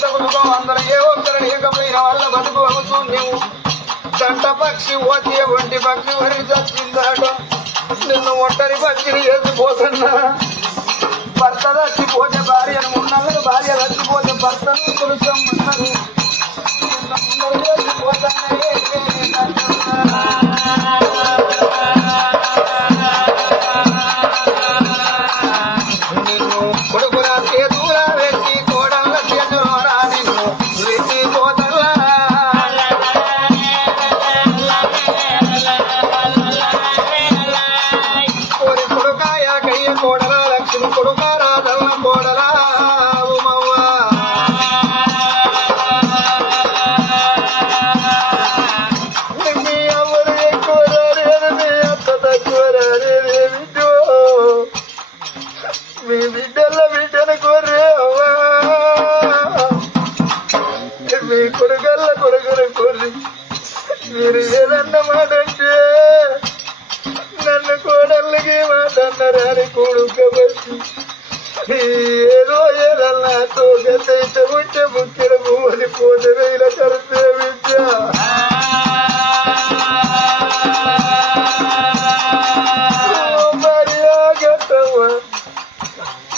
బతుకుతుకో అందరూ ఏ ఒక్కరు లేకపోయిన వాళ్ళ బతుకు అవుతూ నువ్వు దంట పక్షి ఓతే ఒంటి పక్షి వరి చచ్చిందాట నిన్ను ఒంటరి పక్షిని వేసిపోతున్నా భర్త చచ్చిపోతే భార్యను ఉన్నది భార్య చచ్చిపోతే భర్తను కొలుసమ్మన్నారు చచ్చిపోతానే నిన్ను కొడుకుల చేతుల వెట్టి కోడళ్ళ చేతులోరా నిన్ను వెట్టిపోతల్లా కోరి కొడుకాయ కయ్య కోడల లక్ష్మి కొడుక రాజల్ల కోడల ఉమవ్వ మీ అమ్మలు ఎక్కువ రాలేదు మీ అత్త తక్కువ రాలేదేమిటో మీ బిడ్డల బిడ్డను కోరే మీ కొడుకల్ల కొడుకును కోరి మీరు ఏదన్న మాట అంటే నన్ను కోడళ్ళకి మాట అన్నారని కొడుకబట్టి ఏదో ఏదన్నా తోగైతే ఉంటే ముఖ్య భూమని పోతే ఇలా కలిపే విద్య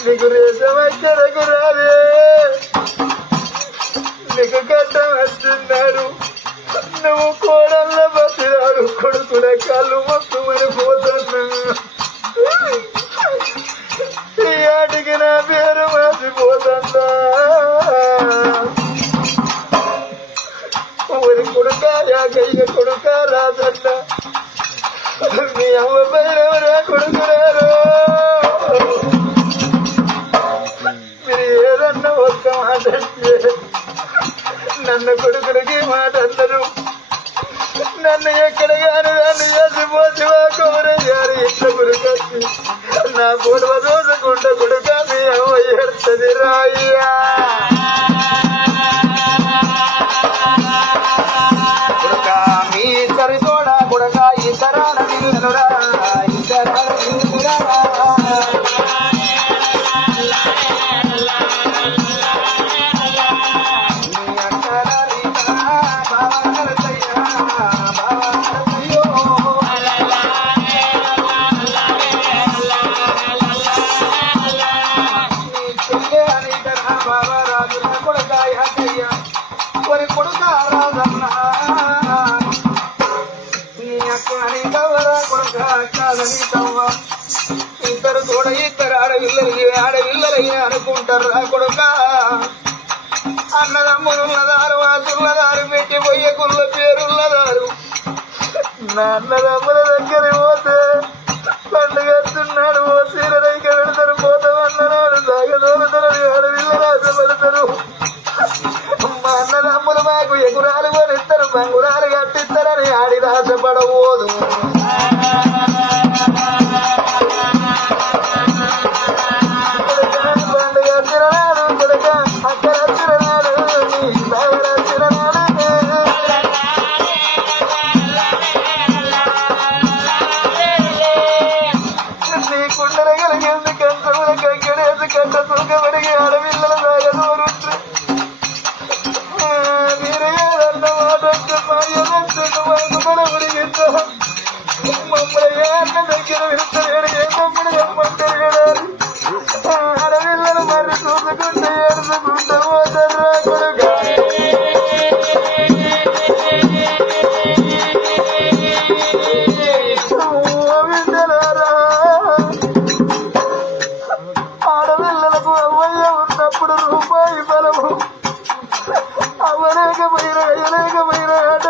నీకు రేసమచ్చరకు రాదే నీకు కట్టం వచ్చిన్నారు నువ్వు కోడళ్ళ బతిరాడు కొడుకున కళ్ళు మొక్కమని పోతున్నా ఈ ఆటికి నా పేరు మర్చిపోతుందా ఊరి కొడుక యాకయ్య కొడుక రాజన్న మీ అమ్మ పైన ఎవరా కొడుకురారు మీరు ఏదన్నా ఒక్క మాట అంటే నన్ను కొడుకులకి మాట అన్నారు నన్ను ఎక్కడ గాను నన్ను చేసిపోతే కోరయ్యారు ఇట్ల కొడుకొచ్చి నా పొడవ దోసకుండా కొడుక మీ అమ్మ ఏడుతుంది రాయ్యా కొడుక మీ ఇద్దరు తోడ కొడుక ఇతరాల నిలురా ఇతరాల నిలురా కొడుక రాజన్న నీ అక్క అని కవరా కొడుక కాదని తవ్వ ఇద్దరు తోడ ఇద్దరు ఆడవిల్లలయ్యా అనుకుంటారు రా కొడుక అన్నదమ్ములున్నదారు వాసున్నదారు పెట్టిపోయే కుళ్ళ పేరున్నదారు నా అన్నదమ్ముల దగ్గర పోతే పండుగస్తున్నాడు ఓ సీరరైక పెడతారు పోతామన్నాడు సాగదోలుతారు ఆడవిల్ల రాజపడతారు మా అన్నదమ్ములు మాకు ఎగురాలు కొనిస్తారు బంగురాలు కట్టిస్తారని ఆడి రాజపడబోదు పండుగ తిరనాడు కొడుక అక్కడ తిరనాడు నీ బాగా తిరనాడు నీ కుండల కలిగింది కంచముల కంకడేసి కంట సుఖపడిగి ఆడపిల్లల సాగదోరు మమ్మల్ని అన్న దగ్గర వెళ్తాడు ఏ మమ్మల్ని ఎమ్మంటారు ఆడపిల్లలు మరి చూసుకుంటే ఏడుచుకుంటూ పోతారా కొడుక విద్యలారా ఆడపిల్లలకు అవ్వయ్య ఉన్నప్పుడు రూపాయి బలము అవ్వలేకపోయినా అయ్యలేకపోయినా ఆట